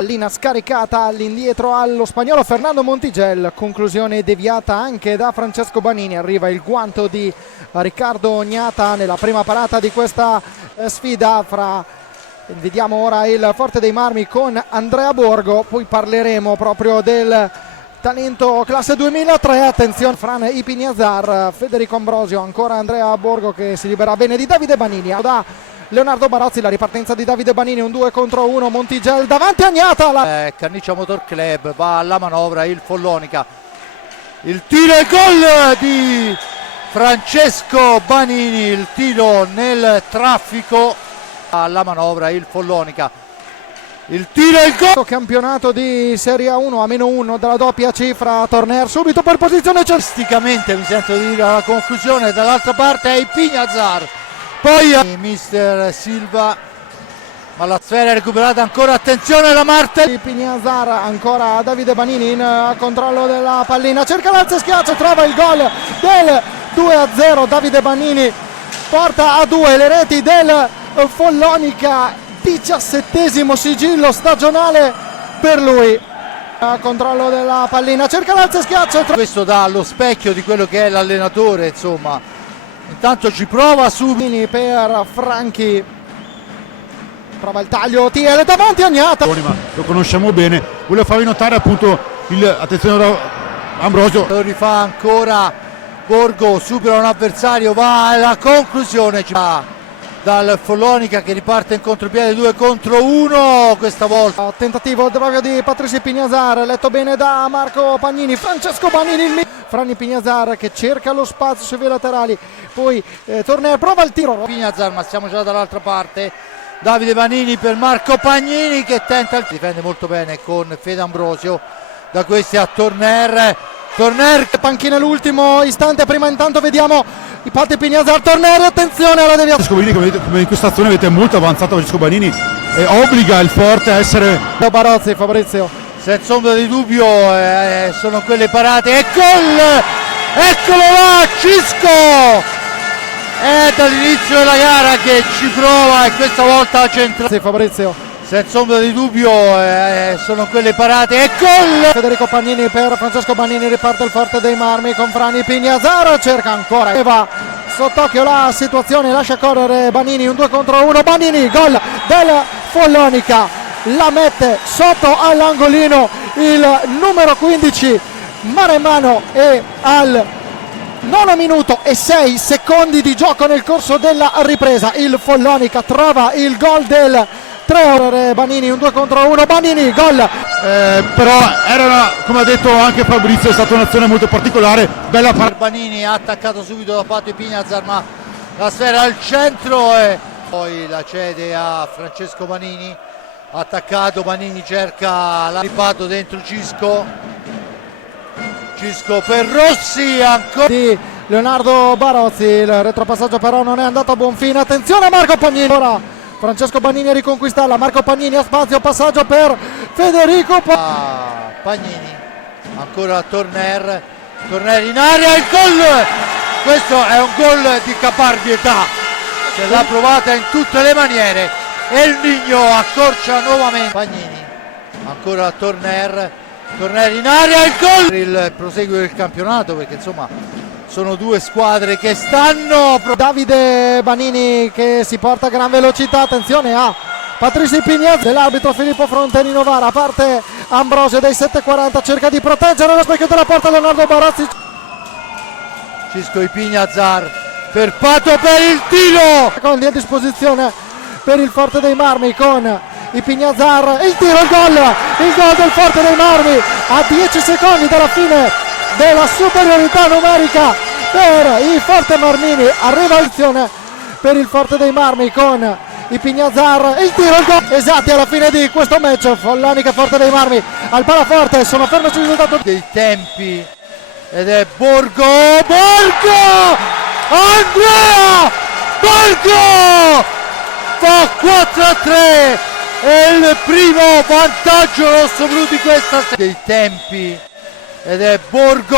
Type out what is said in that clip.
Pallina scaricata all'indietro allo spagnolo Fernando Montiel, conclusione deviata anche da Francesco Banini. Arriva il guanto di Riccardo Ognata nella prima parata di questa sfida. Vediamo ora il Forte dei Marmi con Andrea Borgo, poi parleremo proprio del talento classe 2003. Attenzione, Fran Ipiniazar, Federico Ambrosio, ancora Andrea Borgo che si libera bene di Davide Banini. Da Leonardo Barozzi, la ripartenza di Davide Banini, un 2 contro 1, Montiel davanti a Ognata. Canniccia Motor Club va alla manovra, il Follonica, il tiro e gol di Francesco Banini, il tiro nel traffico, alla manovra il Follonica, il tiro e il gol. Campionato di Serie 1 a -1 dalla doppia cifra. Torner subito per posizione cestisticamente, mi sento di dire alla conclusione. Dall'altra parte è Ipiniazar, poi mister Silva, ma la sfera è recuperata ancora. Attenzione la Martel. Ipiniazar, ancora Davide Banini in controllo della pallina, cerca l'alza e schiaccia, trova il gol del 2-0. Davide Banini porta a 2 le reti del Follonica, 17° sigillo stagionale per lui. A controllo della pallina, cerca l'alza e schiaccia. Questo dà lo specchio di quello che è l'allenatore, insomma. Intanto ci prova subito per Franchi, prova il taglio, TL davanti a Ognata. Ma lo conosciamo bene, volevo farvi notare appunto attenzione da Ambrosio. Lo rifà ancora Borgo, supera un avversario, va alla conclusione, dal Follonica che riparte in contropiede, 2 contro 1 questa volta. Tentativo proprio di Patricio Ipiniazar, letto bene da Marco Pagnini. Francesco Banini, Fran Ipiniazar che cerca lo spazio sui vie laterali, poi Torner prova il tiro. Ipiniazar, ma siamo già dall'altra parte. Davide Banini per Marco Pagnini che tenta il difende molto bene con Fede Ambrosio. Da questi a Torner panchina l'ultimo istante, prima intanto vediamo i Patti Ipiniazar. Torner, attenzione alla deviazione. Come in questa azione avete molto avanzato Francesco Banini e obbliga il Forte a essere. Barozzi, Fabrizio, senza ombra di dubbio, sono quelle parate e gol, eccolo là, Cisco è dall'inizio della gara che ci prova e questa volta la centrale. Sì, Fabrizio, senza ombra di dubbio, sono quelle parate e gol. Federico Pagnini per Francesco Banini, riparte il Forte dei Marmi con Fran Ipiniazar, cerca ancora e va sott'occhio la situazione, lascia correre Banini, un 2 contro 1, Banini, gol del Follonica, la mette sotto all'angolino il numero 15 Maremmano, e al 9 minuto e 6 secondi di gioco nel corso della ripresa il Follonica trova il gol del 3. Banini, un 2 contro 1, Banini, gol. Però come ha detto anche Fabrizio, è stata un'azione molto particolare, bella Banini ha attaccato subito da Pato Ipiniazar, ma la sfera al centro e poi la cede a Francesco Banini. Attaccato, Banini cerca la riparto dentro Cisco per Rossi, ancora di Leonardo Barozzi, il retropassaggio però non è andato a buon fine. Attenzione a Marco Pagnini, ora Francesco Banini a riconquistarla, Marco Pagnini a spazio, passaggio per Federico Pagnini, ancora Torner in area, il gol, questo è un gol di caparbietà, se l'ha provata in tutte le maniere e il Nigno accorcia nuovamente. Pagnini, ancora Torner in area, il gol, il proseguo del campionato, perché insomma sono due squadre che stanno. Davide Banini che si porta a gran velocità, attenzione a Patricio Ipiniazar dell'arbitro Filippo Fronteni Novara, parte Ambrosio dai 7,40, cerca di proteggere lo specchio della porta Leonardo Barozzi. Cisco Ipiniazar per Pato per il tiro, secondi a disposizione per il Forte dei Marmi con Ipiniazar, il tiro, il gol del Forte dei Marmi a 10 secondi dalla fine della superiorità numerica per i Forte Marmini. Arriva l'azione per il Forte dei Marmi con Ipiniazar, il tiro, il gol, esatti alla fine di questo match. Follonica Forte dei Marmi al palaforte, sono fermo sul risultato dei tempi ed è Borgo, Andrea Borgo fa 4-3, è il primo vantaggio rosso-blu di questa serie dei tempi ed è Borgo,